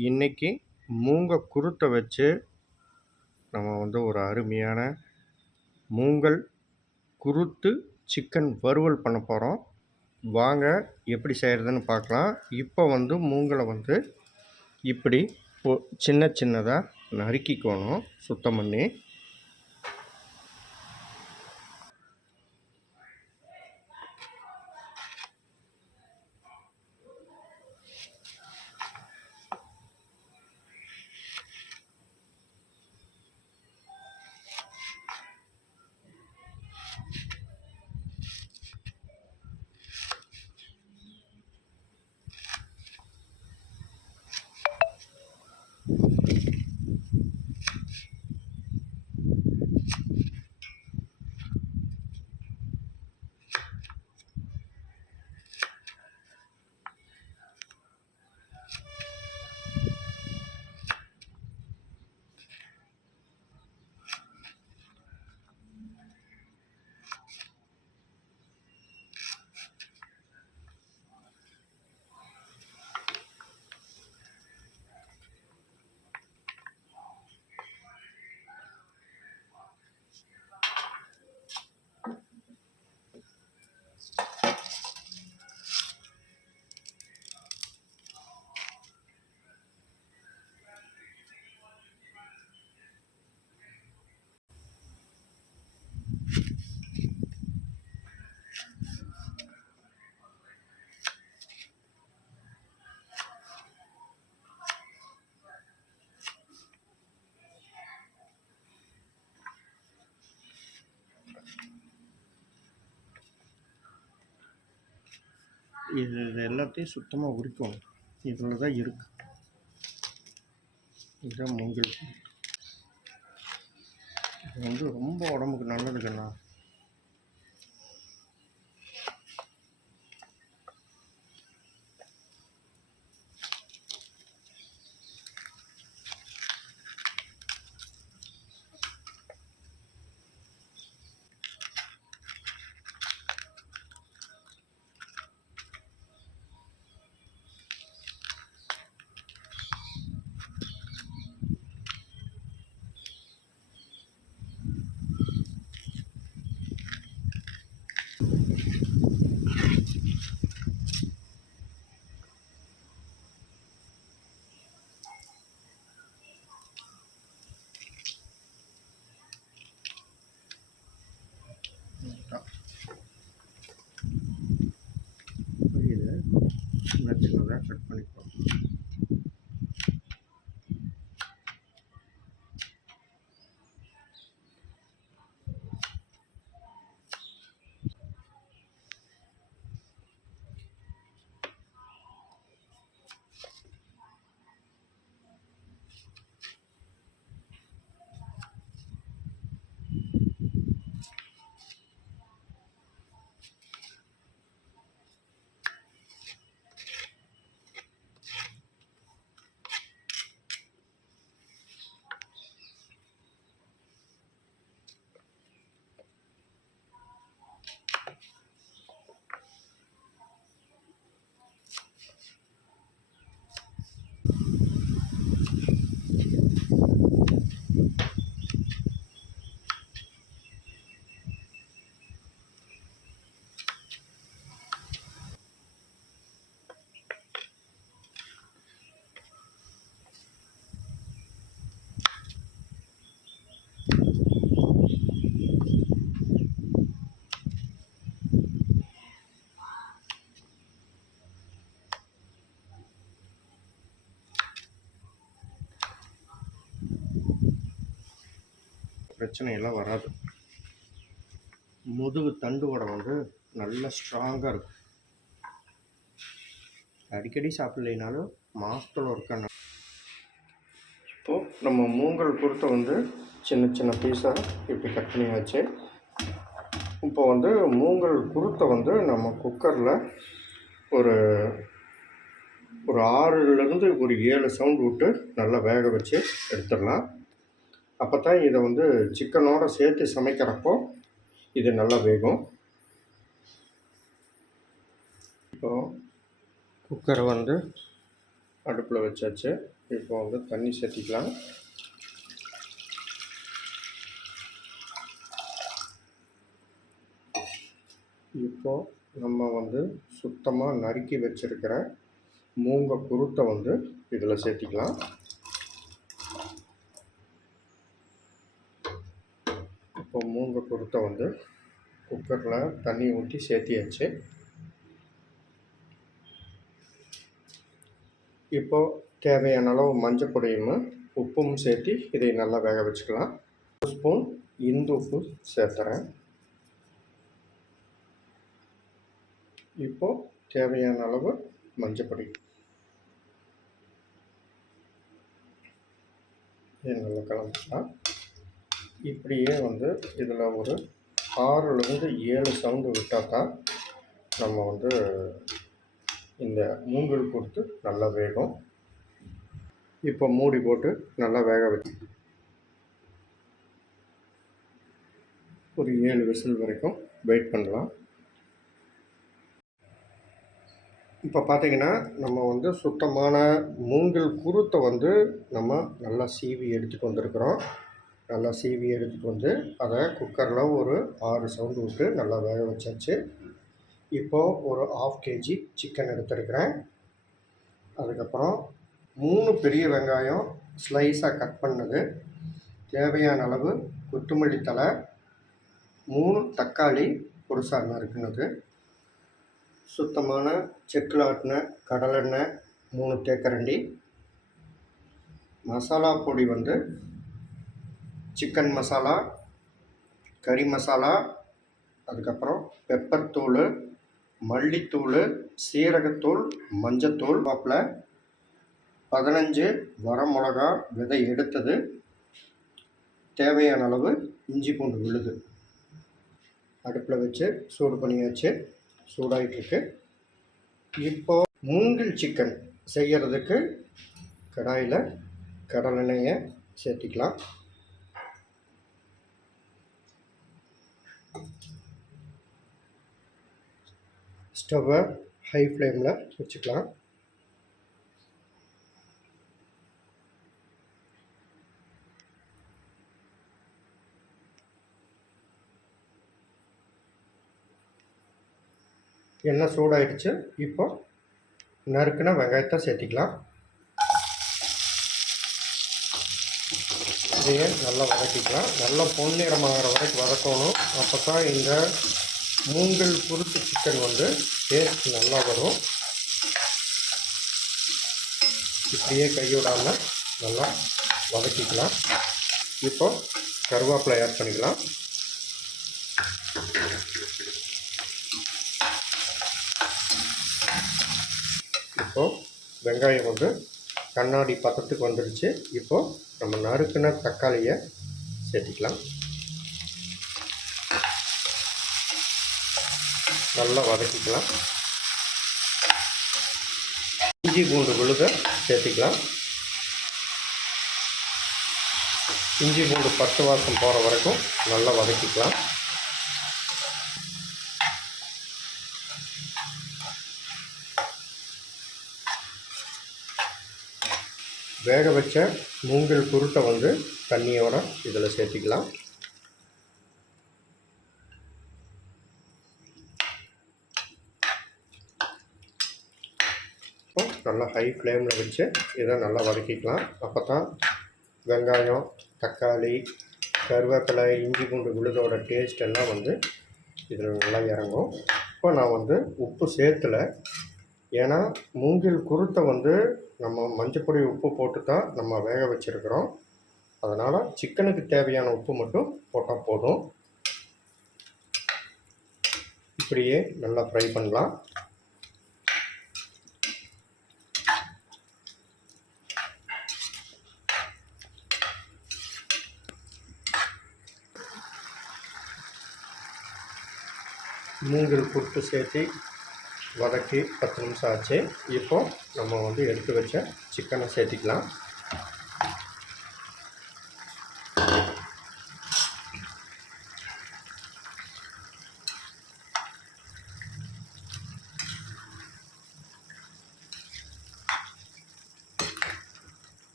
இன்னைக்கு மூங்க குருத்தை வச்சு நம்ம ஒரு அருமையான மூங்கல் குருத்து சிக்கன் வறுவல் பண்ண போகிறோம். வாங்க எப்படி செய்கிறதுன்னு பார்க்கலாம். இப்போ மூங்கலை இப்படி சின்ன சின்னதாக நறுக்கிக்கணும் சுத்தம் பண்ணி. இது எல்லாத்தையும் சுத்தமாக உரிக்கணும். இதில் தான் இருக்கு. இதுதான் மூங்கில். இது ரொம்ப உடம்புக்கு நல்லதுங்கண்ணா. இதை சின்ன சின்னதாக கட் பண்ணிப்போம். பிரச்சனையெல்லாம் வராது. முதுகு தண்டுவடை நல்ல ஸ்ட்ராங்காக இருக்கும். அடிக்கடி சாப்பிட்லைனாலும் மாதத்தில் ஒருக்கா. இப்போது நம்ம மூங்கல் குருத்தை சின்ன சின்ன பீஸாக இப்படி கட் பண்ணியாச்சு. இப்போ மூங்கல் குருத்தை நம்ம குக்கரில் ஒரு 6லேருந்து ஒரு 7 சவுண்ட் விட்டு நல்லா வேக வச்சு எடுத்துடலாம். அப்போ தான் இதை சிக்கனோடு சேர்த்து சமைக்கிறப்போ இது நல்லா வேகும். இப்போது குக்கரை அடுப்பில் வச்சாச்சு. இப்போ வந்து தண்ணி சேர்த்திக்கலாம். இப்போ நம்ம வந்து சுத்தமாக நறுக்கி வச்சுருக்கிற மூங்கை குருத்தை வந்து இதில் சேர்த்திக்கலாம். இப்போ மூங்கை குருத்தை வந்து குக்கரில் தண்ணி ஊற்றி சேர்த்தியாச்சு. இப்போது தேவையான அளவு மஞ்சள் பொடியும் உப்பும் சேர்த்து இதை நல்லா வேக வச்சுக்கலாம். 1 ஸ்பூன் இந்து உப்பு சேர்த்துறேன். இப்போது தேவையான அளவு மஞ்சள் பொடி இதை நல்லா கலந்துக்கலாம். இப்படியே வந்து இதில் ஒரு 6லேருந்து 7 சவுண்டு விட்டால் தான் நம்ம வந்து இந்த மூங்கில் குருத்து நல்லா வேகும். இப்போ மூடி போட்டு நல்லா வேக வச்சு ஒரு 7 விசில் வரைக்கும் வெயிட் பண்ணலாம். இப்போ பார்த்திங்கன்னா நம்ம வந்து சுத்தமான மூங்கில் குருத்தை வந்து நம்ம நல்லா சீவி எடுத்துகிட்டு வந்திருக்கிறோம். நல்லா சீவி எடுத்துகிட்டு வந்து அதை குக்கரில் ஒரு 6 சவுண்டு விட்டு நல்லா வேக வச்சாச்சு. இப்போது ஒரு 1/2 kg சிக்கன் எடுத்துருக்கிறேன். அதுக்கப்புறம் 3 பெரிய வெங்காயம் ஸ்லைஸாக கட் பண்ணது, தேவையான அளவு கொத்தமல்லி தழை, 3 தக்காளி பொடிசாக நறுக்குனது, சுத்தமான செக்கில் ஆட்டின கடலெண்ணெய் 3 தேக்கரண்டி, மசாலா பொடி வந்து சிக்கன் மசாலா, கறி மசாலா, அதுக்கப்புறம் பெப்பர் தூள், மல்லித்தூள், சீரகத்தூள், மஞ்சத்தூள், பாப்பில் 15 வரமிளகா விதை எடுத்தது, தேவையான அளவு இஞ்சி பூண்டு விழுது. அடுப்பில் வச்சு சூடு பண்ணியாச்சு. சூடாகிட்டுருக்கு. இப்போ மூங்கில் சிக்கன் செய்கிறதுக்கு கடாயில் கடலெண்ணெயை சேர்த்திக்கலாம். ஸ்டவ்வை ஹை ஃப்ளேமில் வச்சுக்கலாம். எண்ணெய் சூடாயிடுச்சு. இப்போ நறுக்குன வெங்காயத்தை சேர்த்திக்கலாம். இதையே நல்லா வதக்கிக்கலாம். நல்லா பொன்னிறமாகிற வரைக்கும் வதக்கணும். அப்போ தான் இந்த மூங்கில் குருத்து சிக்கன் வந்து டேஸ்ட் நல்லா வரும். இப்படியே கையோடாமல் நல்லா வதக்கிக்கலாம். இப்போ கருவேப்பிலை ஆட் பண்ணிக்கலாம். இப்போது வெங்காயம் வந்து கண்ணாடி பதத்துக்கு வந்துடுச்சு. இப்போது நம்ம நறுக்குன தக்காளியை சேர்த்திக்கலாம். நல்லா வதக்கிக்கலாம். இஞ்சி பூண்டு விழுத சேர்த்திக்கலாம். இஞ்சி பூண்டு பச்சை வாசம் போகிற வரைக்கும் நல்லா வதக்கிக்கலாம். வேக வச்ச மூங்கில் குருட்டை வந்து தண்ணியோட இதில் சேர்த்திக்கலாம். நல்லா ஹை ஃப்ளேமில் வச்சு இதை நல்லா வதக்கிக்கலாம். அப்போ தான் வெங்காயம், தக்காளி, கருவேப்பிலை, இஞ்சி பூண்டு விழுதோட டேஸ்ட் எல்லாம் வந்து இதில் நல்லா இறங்கும். இப்போ நான் வந்து உப்பு சேர்த்துல, ஏன்னா மூங்கில் குருத்தை வந்து நம்ம மஞ்சப்பொடி உப்பு போட்டு தான் நம்ம வேக வச்சுருக்கிறோம். அதனால் சிக்கனுக்கு தேவையான உப்பு மட்டும் போட்டால் போதும். இப்படியே நல்லா ஃப்ரை பண்ணலாம். மூங்கில் குருத்து சேர்த்து வதக்கி 10 நிமிஷம் ஆச்சு. இப்போது நம்ம வந்து எடுத்து வச்ச சிக்கனை சேர்த்திக்கலாம்.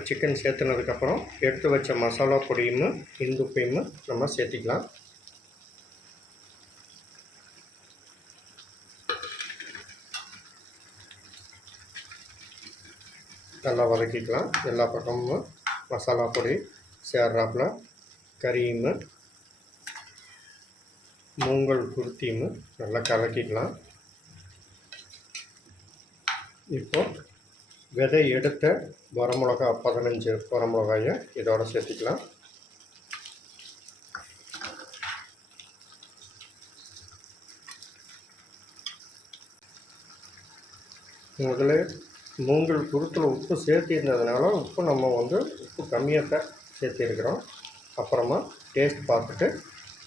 இப்போ சிக்கன் சேர்த்துனதுக்கப்புறம் எடுத்து வச்ச மசாலா பொடியும் இந்துப்பையும் நம்ம சேர்த்திக்கலாம். நல்லா வதக்கிக்கலாம். எல்லா பக்கமும் மசாலா பொடி சேர்றாப்புல கறியும் மூங்கல் குருத்தியும் நல்லா கலக்கிக்கலாம். இப்போ விதை எடுத்த வரமிளகா 15 வரமிளகாயை இதோட சேர்த்திக்கலாம். முதல்ல மூங்கல் குருத்தில் உப்பு சேர்த்திருந்ததுனால உப்பு நம்ம உப்பு கம்மியாக தான் சேர்த்திருக்கிறோம். அப்புறமா டேஸ்ட் பார்த்துட்டு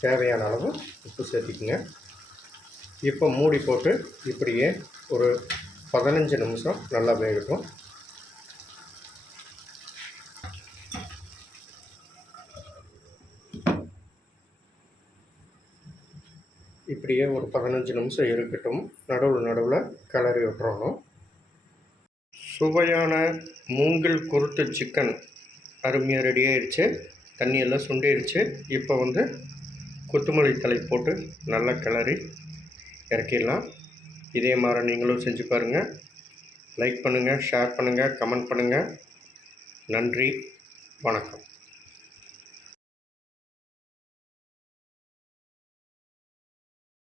தேவையான அளவு உப்பு சேர்த்திக்குங்க. இப்போ மூடி போட்டு இப்படியே ஒரு 15 நிமிஷம் நல்லா வேகட்டும். இப்படியே ஒரு 15 நிமிஷம் இருக்கட்டும். நடுவில் கிளறி விட்டுறணும். சுவையான மூங்கில் குருத்து சிக்கன் அருமையாக ரெடி ஆயிடுச்சு. தண்ணியெல்லாம் சுண்டிடுச்சு. இப்போ கொத்தமல்லி தழை போட்டு நல்லா கிளறி இறக்கிடலாம். இதே மாதிரி நீங்களும் செஞ்சு பாருங்கள். லைக் பண்ணுங்கள், ஷேர் பண்ணுங்கள், கமெண்ட் பண்ணுங்கள். நன்றி, வணக்கம்.